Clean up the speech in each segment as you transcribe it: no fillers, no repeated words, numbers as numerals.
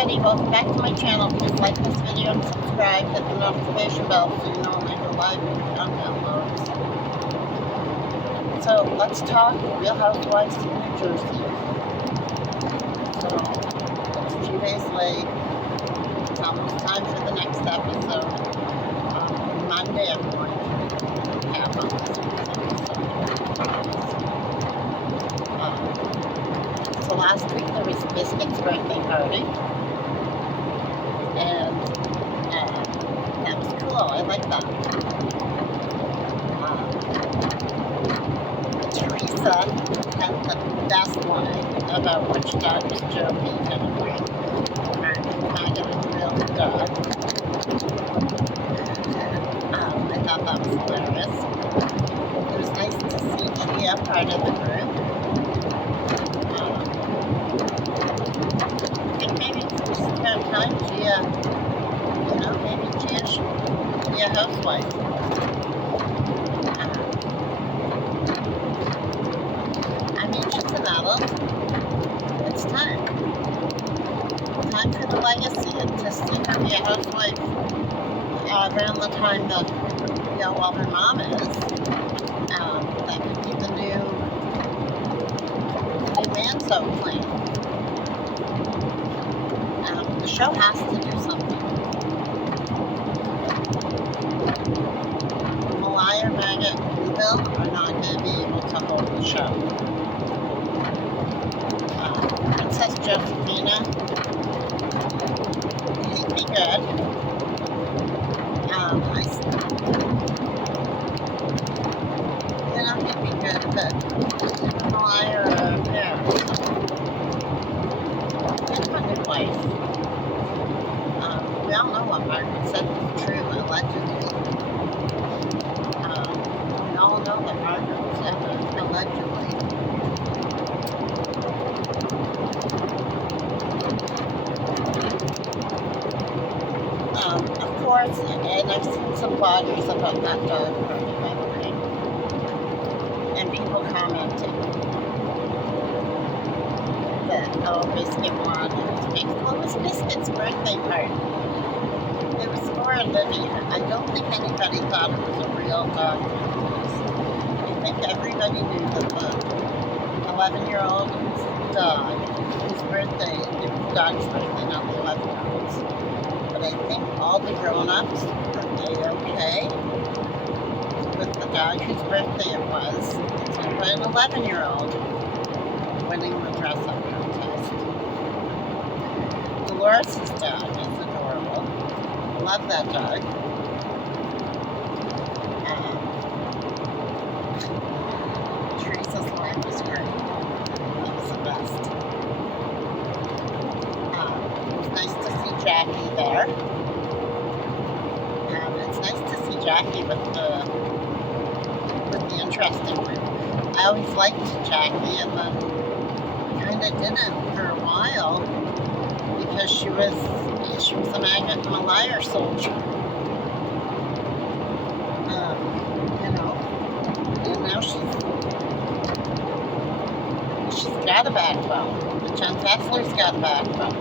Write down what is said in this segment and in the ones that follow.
everybody, welcome back to my channel. Please like this video and subscribe. Hit the notification bell so you know when I go live and content loads. So let's talk Real Housewives of New Jersey. So it's a few days late. It's almost time for the next episode. Monday I'm going to have on this episode. So last week there was Biscuit's birthday party, and that was cool. I like that. Teresa had the best line about which dog was Joey going to bring. Kind of a real dog. I thought that was hilarious. It was nice to see Gia part of the group. Maybe just about time Gia, maybe Gia should be a housewife. I mean, she's an adult. It's time. Time for the legacy and to see her be a housewife around the time that, while her mom is. That could be the new Manso plan. The show has to do something. Malaya, Maggot, and Bill are not going to be able to hold the show. Princess Josephina, he'd be good. He'd be good, but Malaya or independent wife. We all know what Margaret said was true, allegedly. We all know that Margaret said allegedly. Of course, and I've seen some bloggers about that dog party, by the way, and people commenting that, Biscuit won. It was Biscuit's birthday party. It was for Olivia. I don't think anybody thought it was a real dog. I think everybody knew that the 11-year-old dog, whose birthday, it was dog's birthday, not the 11-year-old's. But I think all the grown-ups were A-okay with the dog whose birthday it was. It's over an 11-year-old winning the dress-up contest. Dolores' dog is adorable. Love that dog. Teresa's line was great. That was the best. It's nice to see Jackie there. It's nice to see Jackie with the interesting group. I always liked Jackie, and then kind of didn't for a while because she was a Maggot and a liar soldier. And now she's got a backbone. Jen Fessler's got a backbone.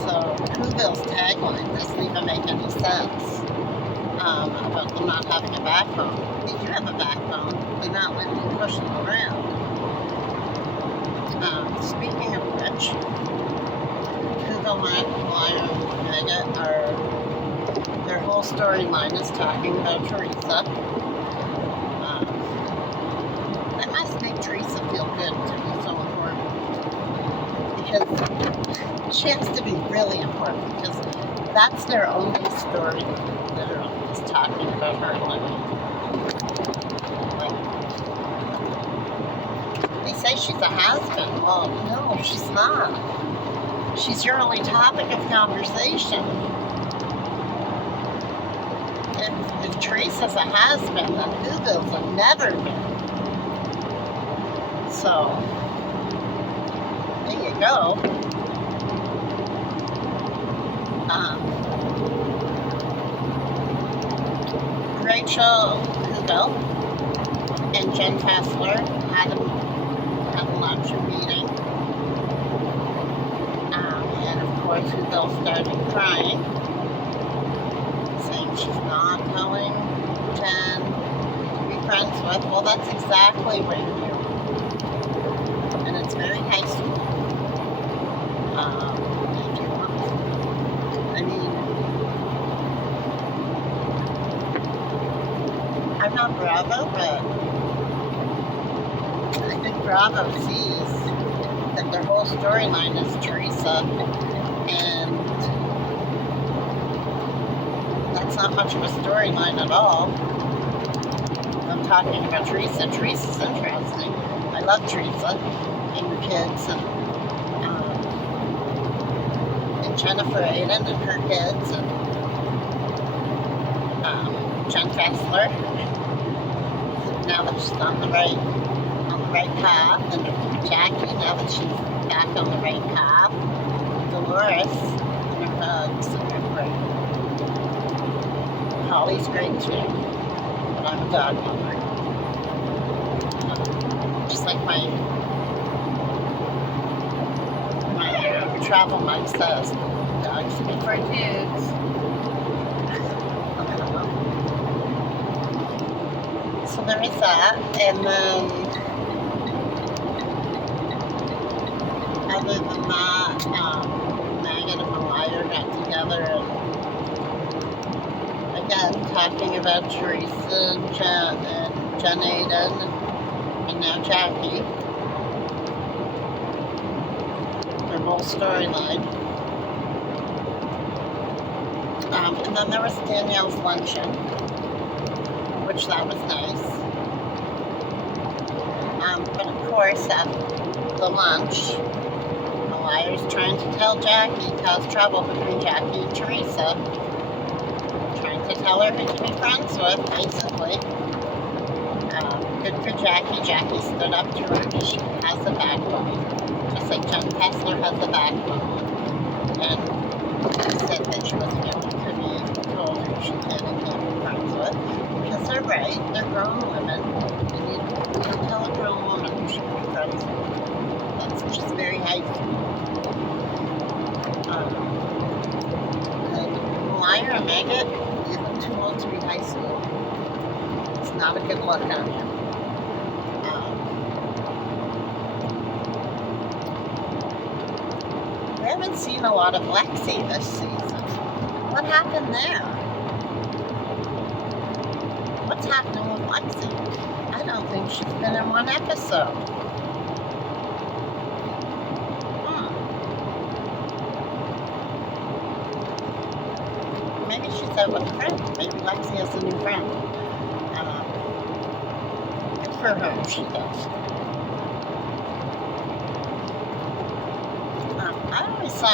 So Whoville's tagline doesn't even make any sense about them not having a backbone. They do have a backbone. They're not letting you push them around. Speaking of which, Whoville, Liar, and Maggot their whole storyline is talking about Teresa. That must make Teresa feel good to be so important. Because she has to be really important, because that's their only story, literally, is talking about her living. They say she's a has-been. Well, no, she's not. She's your only topic of conversation. If Teresa's a has-been, then Whoville's a never-been. So, there you go. Rachel Whoville and Jen Fessler had a lunch meeting. And course, Isabel started crying, saying she's not telling Jen to be friends with. Well, that's exactly what you do. And it's very high school. If you want. I mean, I'm not Bravo, but I think Bravo sees that their whole storyline is Teresa, and that's not much of a storyline at all. I'm talking about Teresa. Teresa's interesting. I love Teresa and her kids, and Jennifer Aiden and her kids, and Jen Fessler. Now that she's on the right path, and Jackie, now that she's back on the right path. Dolores and her hugs and her great. Holly's great too, but I'm a dog lover. Just like my travel mug says, dogs speak for dudes. So there is that, and then other than that, Megan and Malaya got together and again talking about Teresa and Jen Aiden and now Jackie. Their whole storyline. And then there was Danielle's luncheon, which that was nice. But of course, at the lunch, Malaya's trying to tell Jackie, cause trouble between Jackie and Teresa. Trying to tell her who to be friends with, basically. Good for Jackie. Jackie stood up to her because she has a backbone. Just like Jen Kessler has a backbone. And she said that she wasn't able to be told who she can and can't be friends with. Because they're right. They're grown women. And you don't tell a grown woman who she can be friends with. That's just very high school. And Malaya and Megan, you look too old to be high school. It's not a good look on you. We haven't seen a lot of Lexi this season. What happened there? What's happening with Lexi? I don't think she's been in one episode. Maybe she's out with a friend. Maybe Lexi has a new friend. Good for her, she does. I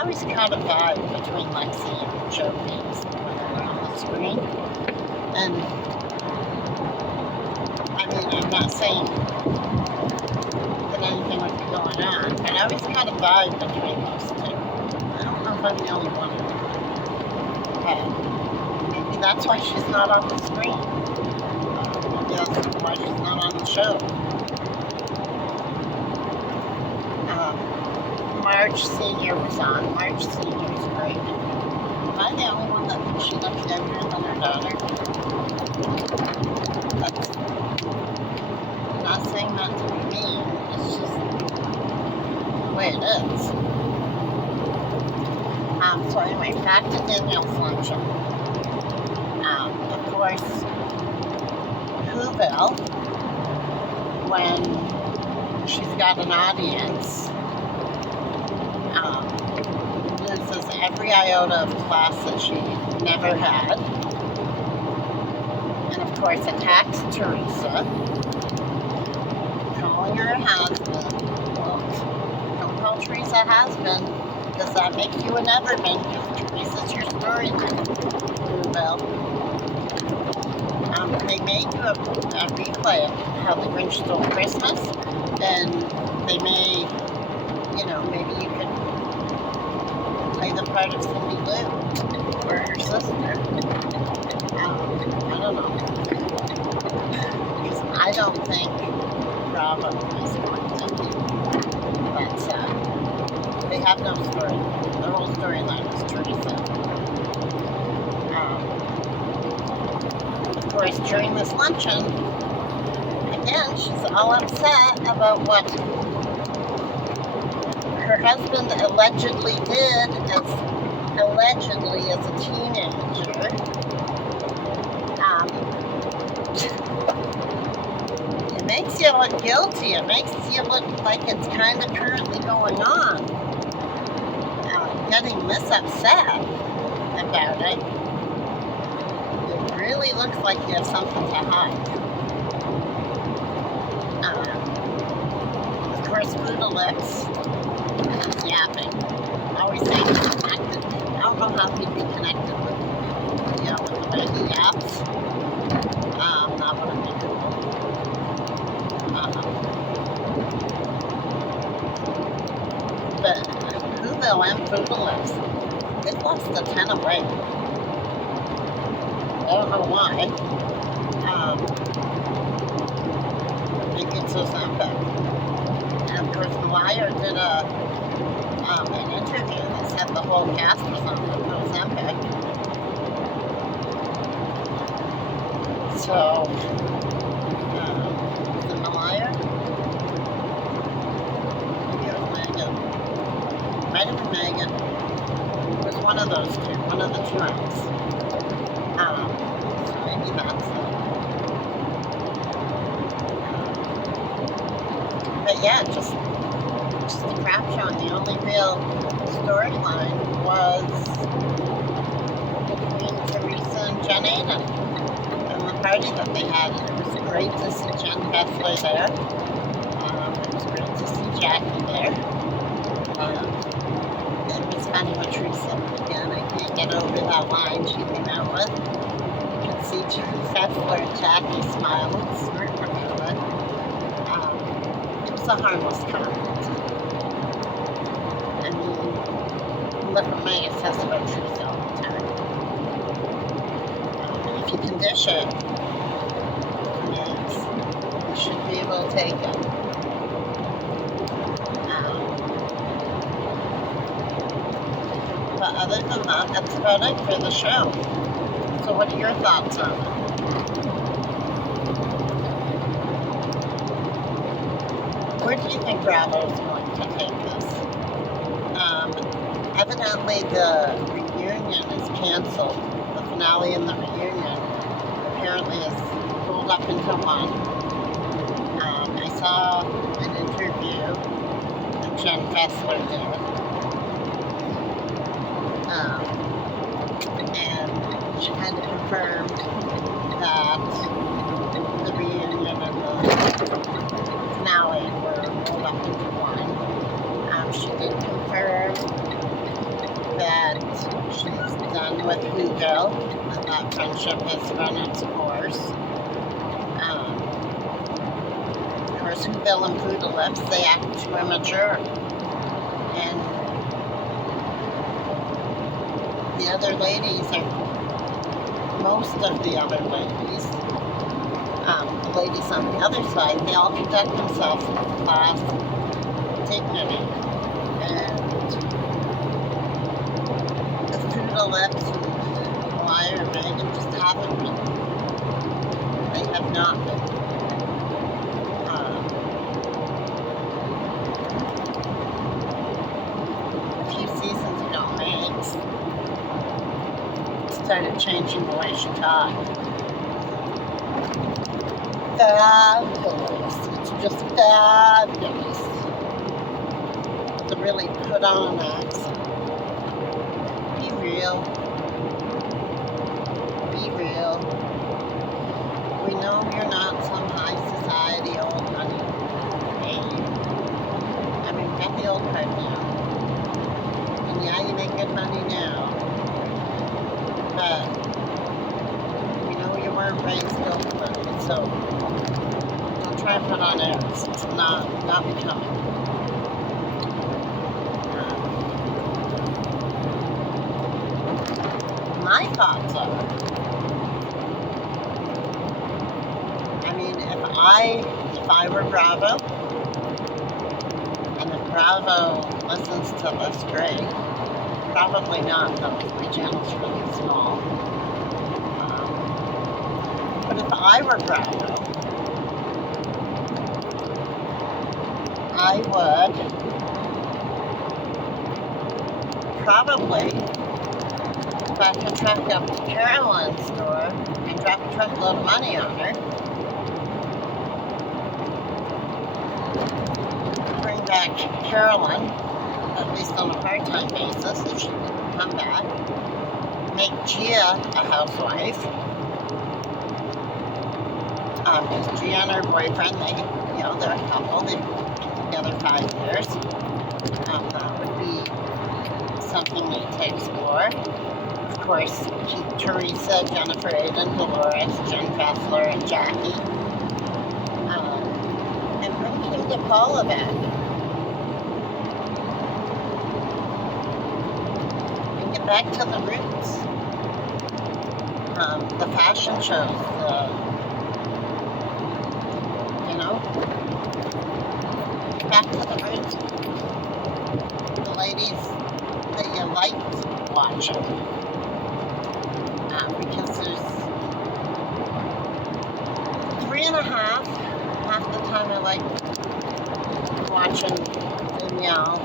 always caught a vibe between Lexi and Joe Beans when they were on the screen. And, I mean, I'm not saying that anything would be going on, but I always caught a vibe between those two. I don't know if I'm the only one. Maybe that's why she's not on the screen. Maybe that's why she's not on the show. Marge Sr. was on. Marge Sr. is great. Am I the only one that thinks she looks younger than her daughter? I'm not saying that to be mean. It's just the way it is. So anyway, back to Danielle's luncheon. Of course, Whoville, when she's got an audience, loses every iota of class that she never had, and of course attacks Teresa, calling her a husband. Well, don't call Teresa a husband, because that makes you an everman, because Teresa's your storyline, Whoville. They made you a replay of how the Grinch stole Christmas, and they may, maybe you could play the part of Cindy Lou or her sister. I don't know. Because I don't think Bravo is going to be that sad. have no story. The whole storyline is Teresa. Of course, during this luncheon, again, she's all upset about what her husband allegedly did as a teenager. It makes you look guilty. It makes you look like it's kind of currently going on. Getting this upset about it. It really looks like you have something to hide. Of course, Buddha Lips is yapping. Always saying he's connected. I don't know how he'd be connected with the way he yaps. That wouldn't be cool. But Whoville and Buddha Lips, they've lost a ton of weight. I don't know why. Maybe it's Ozempic. And of course, Malaya did an interview that said the whole cast was on Ozempic. So, the Malaya? Maybe it was Megan. Might have been Megan. It was one of those two, one of the twins. So maybe that's it. But yeah, just a crap show, and the only real storyline was between Teresa and Jen Aiden and the party that they had. It was great to see Jen Kessler there. It was great to see Jackie there. It was funny with Teresa. Again, I can't get over that line she came out with. You can see Jen Kessler and Jackie smile and smirk about it. It's a harmless comment. I mean, look at my obsess about Teresa all the time. If you can dish it, you should be able to take it. But other than that, that's about it for the show. So what are your thoughts on it? Where do you think Bravo is going to take this? Evidently the reunion is canceled. The finale and the reunion apparently is pulled up into one. I saw an interview that Jen Kessler did. And she kind of confirmed that the reunion and the finale were rolled up into one. She did confirm that she's done with Whoville and that friendship has run its course. Of course, Whoville and Buddha Lips, they act too immature. And the other ladies most of the other ladies, the ladies on the other side, they all conduct themselves with class, dignity, and the Buddha Lips and Liar and Megan just haven't been. They have not been. A few seasons ago, Megs started changing the way she talked. Fabulous. It's just fabulous. To really put on an accent. Be real. Be real. We know you're not some high society old money. Hey. I mean, we got the old part now. And yeah, you make good money now. But we know you weren't raised still for money, so don't try and put on airs. It's not becoming. My thoughts are, I mean, if I were Bravo, and if Bravo listens to this grade. Probably not, though, because my channel's really small. But if I were Bravo, I would probably back a truck up to Carolyn's store and drop a truckload of money on her. Bring back Carolyn, at least on a part-time basis, if she would come back. Make Gia a housewife. Because Gia and her boyfriend, they're a couple. They've been together 5 years. That would be something neat to explore. Of course, keep Teresa, Jennifer Aiden, Dolores, Jen Fessler, and Jackie. And bring Kim DePaula back. And get back to the roots. The fashion shows, back to the roots. The ladies that you liked watching. Because there's 3.5. Half the time I like watching Danielle.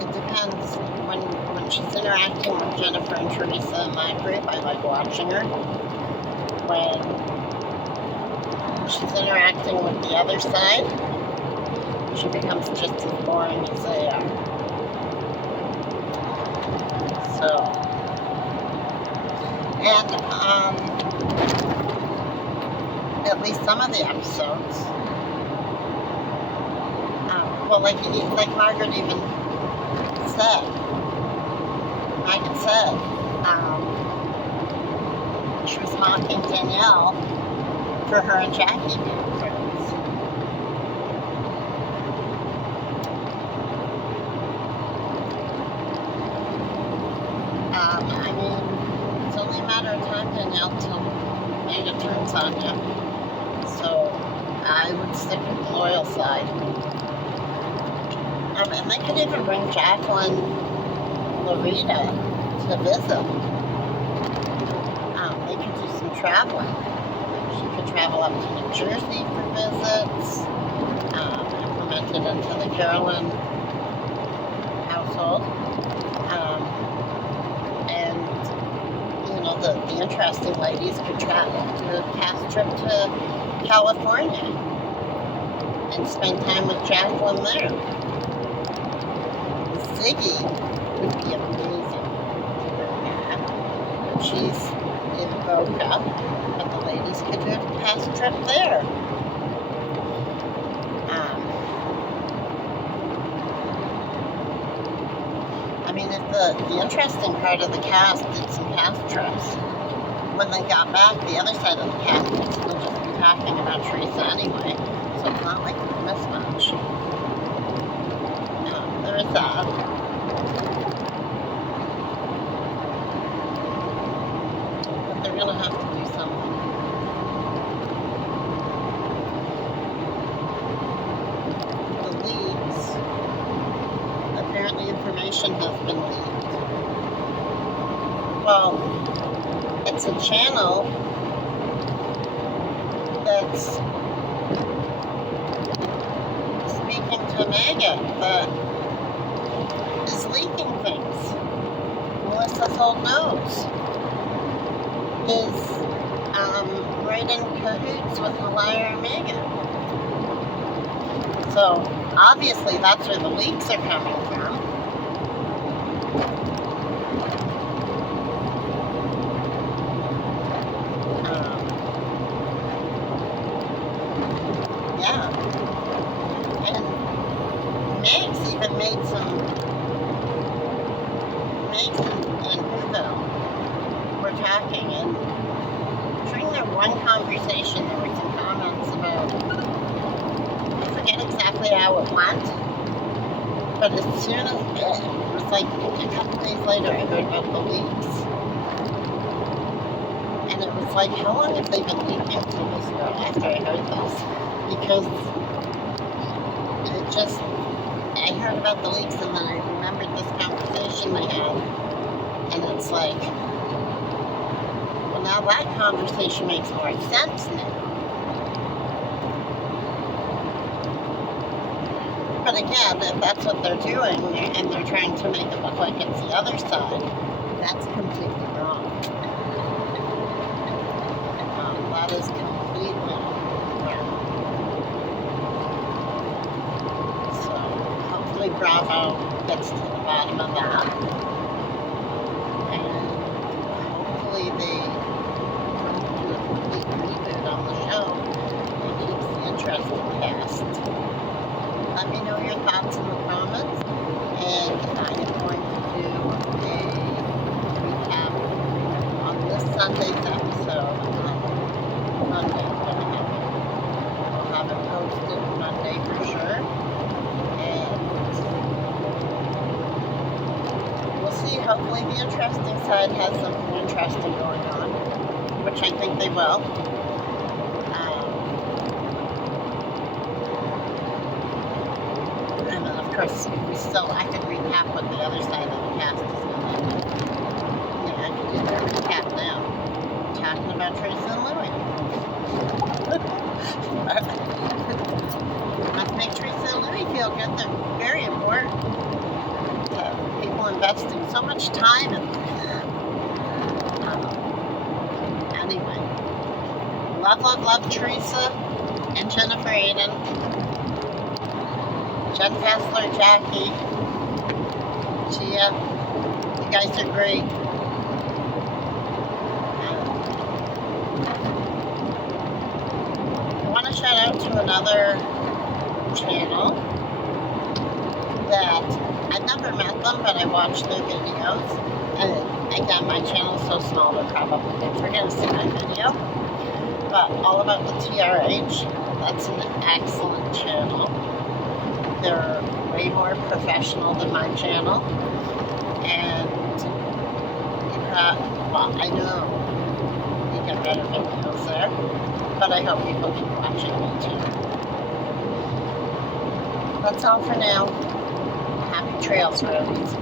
It depends. When she's interacting with Jennifer and Teresa in my group, I like watching her. When she's interacting with the other side, she becomes just as boring as they are. So, and at least some of the episodes, well, like Margaret even said, she was mocking Danielle for her and Jackie being friends. I mean, it's only a matter of time, Danielle, till Mega turns on you. So I would stick with the loyal side. And they could even bring Jacqueline Loretta to visit. They could do some traveling. She could travel up to New Jersey for visits, implement it into the Carolyn household. And, the interesting ladies could travel to a past trip to California and spend time with Jacqueline there. Ziggy would be amazing. She's in Boca, but the ladies could do a past trip there. I mean, if the interesting part of the cast did some past trips, when they got back, the other side of the cast would still just be talking about Teresa anyway, so it's not like we miss much. There is that. But they're going to have to do something. The leaks. Apparently information has been leaked. Well, it's a channel that's speaking to Megan that is leaking things. Melissa's old nose is right in cahoots with Malaya and Megan. So obviously that's where the leaks are coming from. Yeah. And Meg's even made some. Meg and Hugo were talking, and during their one conversation, there were some comments about, I forget exactly how it went, but as soon as it was like a couple days later, I heard about the leaks. And it was like, how long have they been leaking to this girl after I heard because it just, I heard about the leaks and then I remembered this conversation they had, and it's like, well, now that conversation makes more sense now. But again, if that's what they're doing and they're trying to make it look like it's the other side, that's completely wrong. That is completely wrong. So hopefully Bravo gets to the bottom of that. And hopefully they don't do a complete reboot on the show and keeps the interesting cast. Let me know your thoughts in the comments, and I am going to do a recap on this Sunday's episode on Monday. We'll have it posted Monday for sure, and we'll see. Hopefully the interesting side has something interesting going on, which I think they will. Of course, I could recap what the other side of the cast is going to do. Yeah, I can do their recap now. Talking about Tracy and Louie. Must make Tracy and Louie feel good. They're very important. People investing so much time in them. Anyway. Love Teresa and Jennifer Aiden. Jen Kessler, Jackie, Gia, you guys are great. I want to shout out to another channel that I've never met them, but I watch their videos. And again, my channel is so small, they're probably never going to see my video. But all about the TRH, that's an excellent channel. They're way more professional than my channel, and well, I know you get better videos there, but I hope people keep watching me too. That's all for now. Happy trails, roadies.